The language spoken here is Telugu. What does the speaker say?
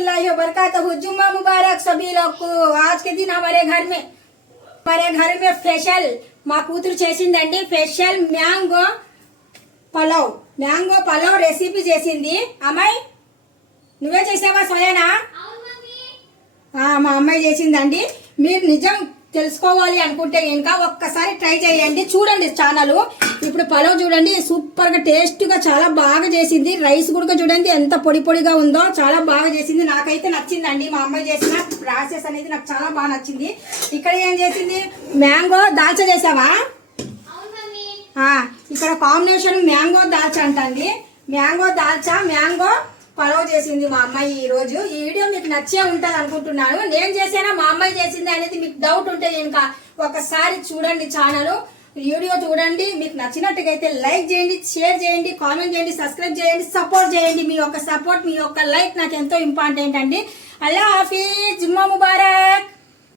रहमतुल्लाहि व बरकातहू। जुम्मा मुबारक सभी लोग को। आज के दिन हमारे घर में स्पेशल మా కూతురు చేసిందండి స్పెషల్ మ్యాంగో పలావ్ రెసిపీ చేసింది। అమ్మాయి నువ్వే చేసావా స్వయానా? మా అమ్మాయి చేసిందండి। మీరు నిజం తెలుసుకోవాలి అనుకుంటే ఇంకా ఒక్కసారి ట్రై చేయండి, చూడండి ఛానల్। ఇప్పుడు పలావ్ చూడండి, సూపర్ గా టేస్ట్ గా చాలా బాగా చేసింది। రైస్ కూడా చూడండి ఎంత పొడి పొడిగా ఉందో, చాలా బాగా చేసింది। నాకైతే నచ్చిందండి మా అమ్మాయి చేసిన ప్రాసెస్ అనేది నాకు చాలా బాగా నచ్చింది। ఇక్కడ ఏం చేసింది, మ్యాంగో దాల్చా చేసావా? ఇక్కడ కాంబినేషన్ మ్యాంగో దాల్చా అంటండి। మ్యాంగో పలావ్ చేసింది మా అమ్మాయి ఈ రోజు। ఈ వీడియో మీకు నచ్చే ఉంటది అనుకుంటున్నాను। నేను చేసేనా మా అమ్మాయి చేసింది అనేది మీకు డౌట్ ఉంటే ఇంకా ఒకసారి చూడండి ఛానల్, వీడియో చూడండి। మీకు నచ్చినట్టుగా అయితే లైక్ చేయండి, షేర్ చేయండి, కామెంట్ చేయండి, సబ్స్క్రైబ్ చేయండి, సపోర్ట్ చేయండి। మీ యొక్క సపోర్ట్, మీ యొక్క లైక్ నాకు ఎంతో ఇంపార్టెంట్ అండి। అల్లా హాఫీజ్।